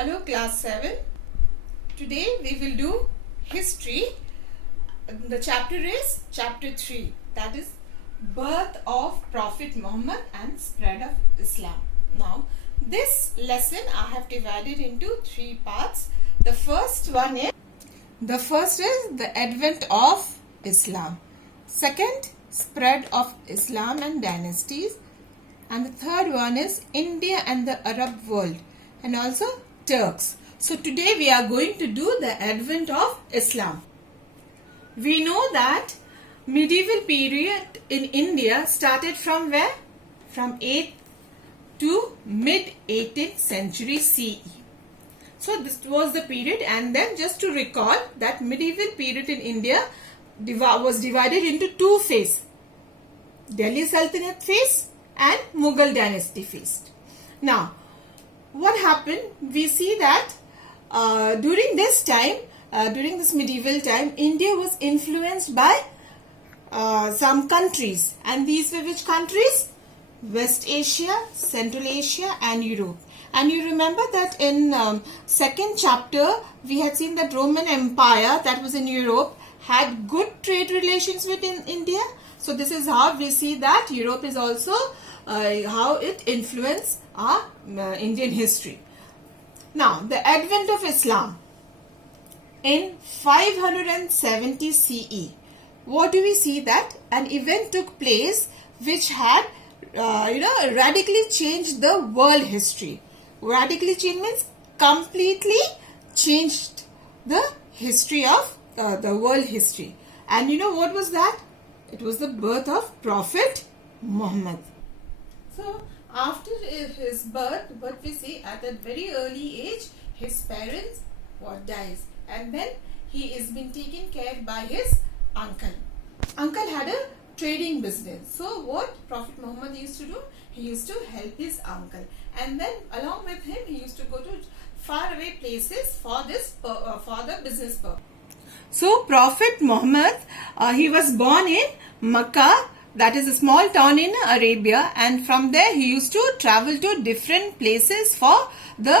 Hello class 7. Today we will do history. The chapter is chapter 3, that is birth of Prophet Muhammad and spread of Islam. Now this lesson I have divided into 3 parts. The first is the advent of Islam. Second, spread of Islam and dynasties. And the third one is India and the Arab world, and also Turks. So today we are going to do the advent of Islam. We know that medieval period in India started from where? From 8th to mid 18th century CE. So this was the period, and then just to recall that medieval period in India was divided into 2 phases. Delhi Sultanate phase and Mughal dynasty phase. Now what happened? We see that during this time, during this medieval time, India was influenced by some countries, and these were which countries? West Asia, Central Asia and Europe. And you remember that in second chapter we had seen that Roman Empire that was in Europe had good trade relations with India. So this is how we see that Europe is also how it influenced our Indian history. Now the advent of Islam in 570 CE. What do we see? That an event took place which had radically changed the world history. Radically changed means completely changed the history of the world history. And you know what was that? It was the birth of Prophet Muhammad. So after his birth, what we see, at a very early age, his parents dies, and then he is being taken care by his uncle. Uncle had a trading business. So what Prophet Muhammad used to do? He used to help his uncle, and then along with him he used to go to far away places for the business purpose. So Prophet Muhammad, he was born in Makkah, that is a small town in Arabia, and from there he used to travel to different places for the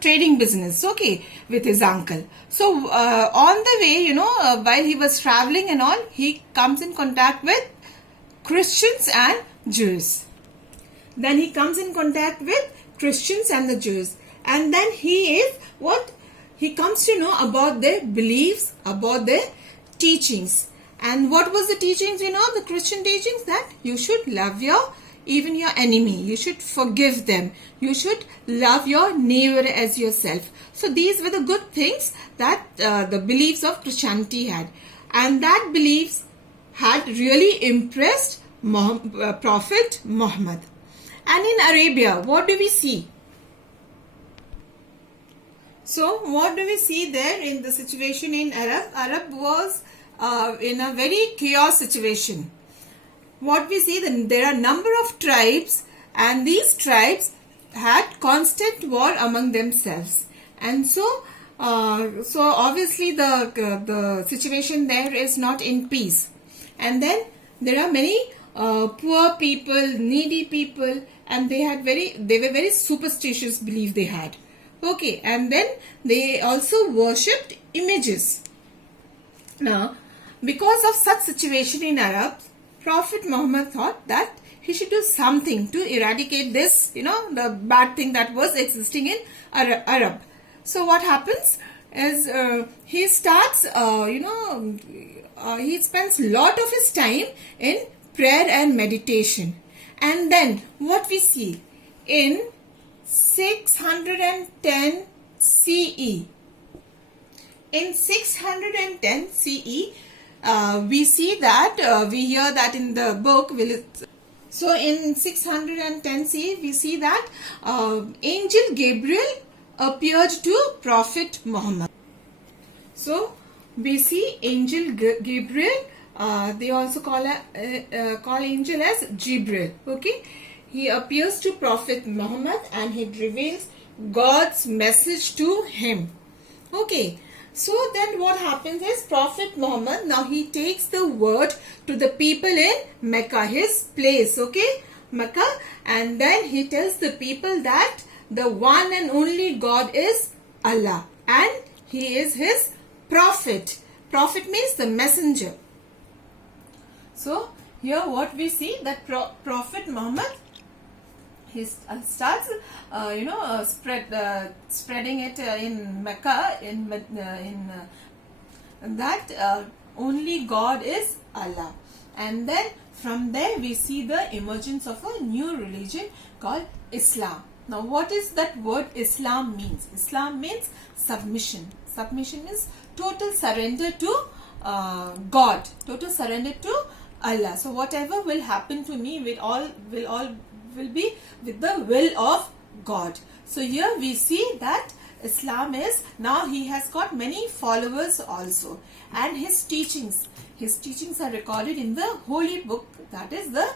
trading business, okay, with his uncle. So on the way, while he was traveling and all, he comes in contact with Christians and Jews. Then he comes in contact with Christians and the Jews, and then he comes to know about their beliefs, about their teachings. And what was the teachings? The Christian teachings, that you should love even your enemy. You should forgive them. You should love your neighbor as yourself. So these were the good things that the beliefs of Christianity had. And that beliefs had really impressed Prophet Muhammad. And in Arabia, what do we see? So what do we see there in the situation in Arab? Arab was in a very chaos situation. What we see, then there are number of tribes, and these tribes had constant war among themselves, and so obviously the situation there is not in peace. And then there are many poor people, needy people, and they were very superstitious belief they had. Okay, and then they also worshipped images. Now, because of such situation in Arab, Prophet Muhammad thought that he should do something to eradicate this, the bad thing that was existing in Arab. So what happens is he starts, he spends lot of his time in prayer and meditation. And then what we see in 610 CE. In 610 CE, we see that, we hear that in the book. So in 610 CE, we see that Angel Gabriel appeared to Prophet Muhammad. So we see Angel Gabriel, they also call angel as Jibril. Okay, he appears to Prophet Muhammad and he reveals God's message to him. Okay. So then what happens is Prophet Muhammad, now he takes the word to the people in Mecca, his place, okay, Mecca, and then he tells the people that the one and only God is Allah, and he is his prophet. Prophet means the messenger. So here what we see, that Prophet Muhammad, he starts spreading it in Mecca, that only God is Allah. And then from there we see the emergence of a new religion called Islam. Now what is that word Islam means? Islam means submission. Submission is total surrender to God, total surrender to Allah. So whatever will happen to me will be with the will of God. So here we see that Islam is, now he has got many followers also, and his teachings are recorded in the holy book, that is the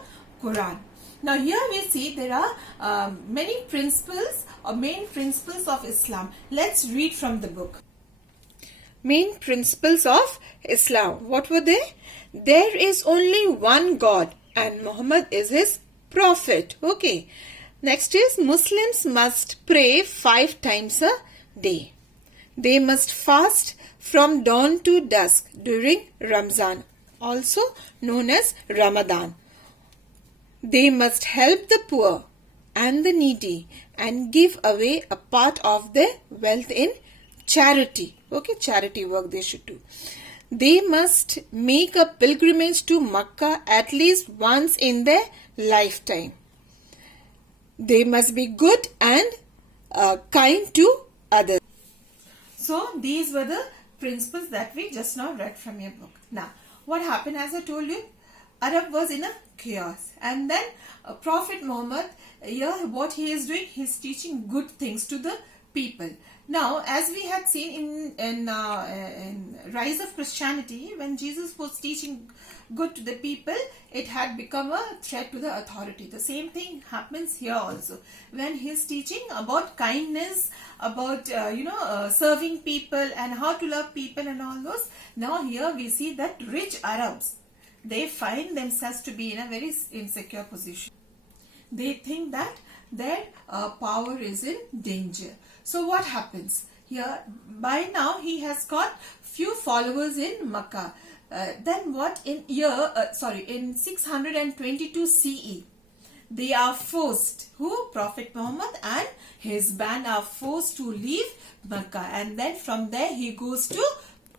Quran. Now here we see there are many principles or main principles of Islam. Let's read from the book. Main principles of Islam. What were they? There is only one God and Muhammad is his prophet. Okay. Next is Muslims must pray 5 times a day. They must fast from dawn to dusk during Ramzan, also known as Ramadan. They must help the poor and the needy and give away a part of their wealth in charity. Okay, charity work they should do. They must make a pilgrimage to Makkah at least once in their lifetime. They must be good and kind to others. So these were the principles that we just now read from your book. Now, what happened, as I told you, Arab was in a chaos, and then Prophet Muhammad, here what he is doing, he is teaching good things to the people. Now, as we had seen in Rise of Christianity, when Jesus was teaching good to the people, it had become a threat to the authority. The same thing happens here also. When he is teaching about kindness, about serving people and how to love people and all those, now here we see that rich Arabs, they find themselves to be in a very insecure position. They think that their power is in danger. So what happens? Here, by now he has got few followers in Makkah. Then what, in 622 CE, they are forced, Prophet Muhammad and his band are forced to leave Makkah, and then from there he goes to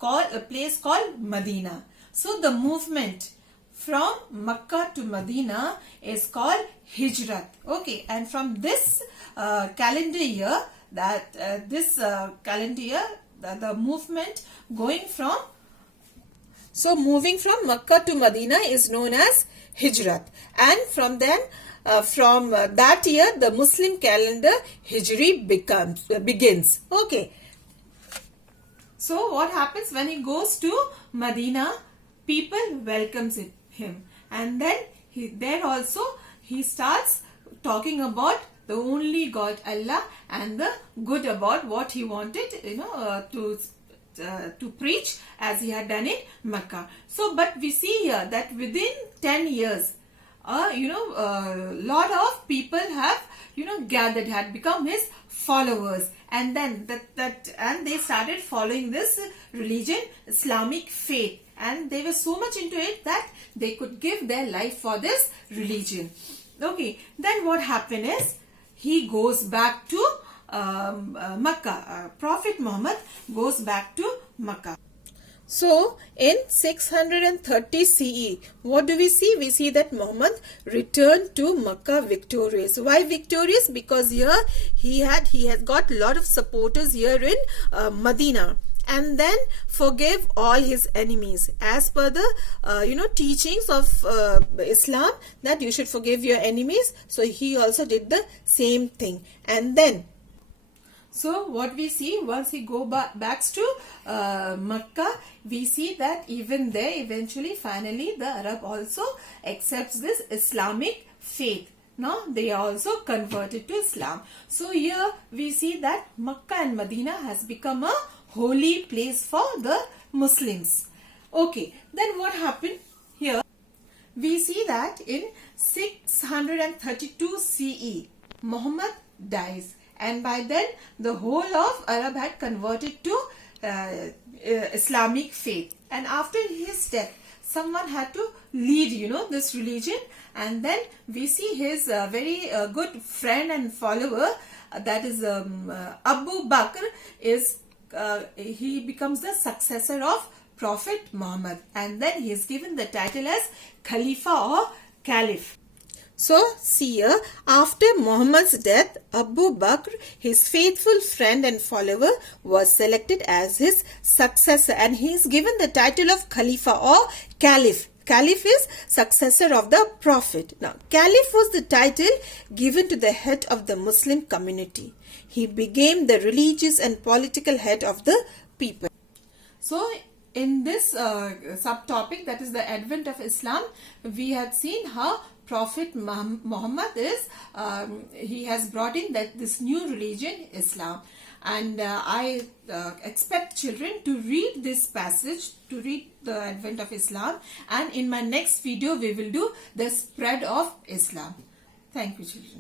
a place called Medina. So the movement from Makkah to Medina is called Hijrat. Okay, and from this calendar year, the movement going from, so moving from Makkah to Medina is known as Hijrat, and from then that year the Muslim calendar Hijri begins. Okay. So what happens when he goes to Medina? People welcomes him, and then there also he starts talking about the only God, Allah, and the good about what he wanted, to preach as he had done in Makkah. So, but we see here that within 10 years, lot of people have, gathered, had become his followers, and then and they started following this religion, Islamic faith, and they were so much into it that they could give their life for this religion. Okay, then what happened is, he goes back to Makkah. Prophet Muhammad goes back to Makkah. So, in 630 CE, what do we see? We see that Muhammad returned to Makkah victorious. Why victorious? Because here he has got a lot of supporters here in Medina. And then forgave all his enemies, as per the teachings of Islam, that you should forgive your enemies. So he also did the same thing. And then, so what we see, once he go back to Makkah, we see that even there, eventually, finally, the Arab also accepts this Islamic faith. Now they are also converted to Islam. So here we see that Makkah and Medina has become a holy place for the Muslims. Okay, then what happened here? We see that in 632 CE, Muhammad dies, and by then the whole of Arab had converted to Islamic faith. And after his death, someone had to lead, this religion. And then we see his very good friend and follower, that is Abu Bakr, he becomes the successor of Prophet Muhammad, and then he is given the title as Khalifa or Caliph. So, see here, after Muhammad's death, Abu Bakr, his faithful friend and follower, was selected as his successor, and he is given the title of Khalifa or Caliph. Caliph is successor of the Prophet. Now, Caliph was the title given to the head of the Muslim community. He became the religious and political head of the people. So, in this subtopic, that is the advent of Islam, we had seen how Prophet Muhammad is, he has brought in this new religion, Islam. And I expect children to read this passage, to read the advent of Islam. And in my next video, we will do the spread of Islam. Thank you, children.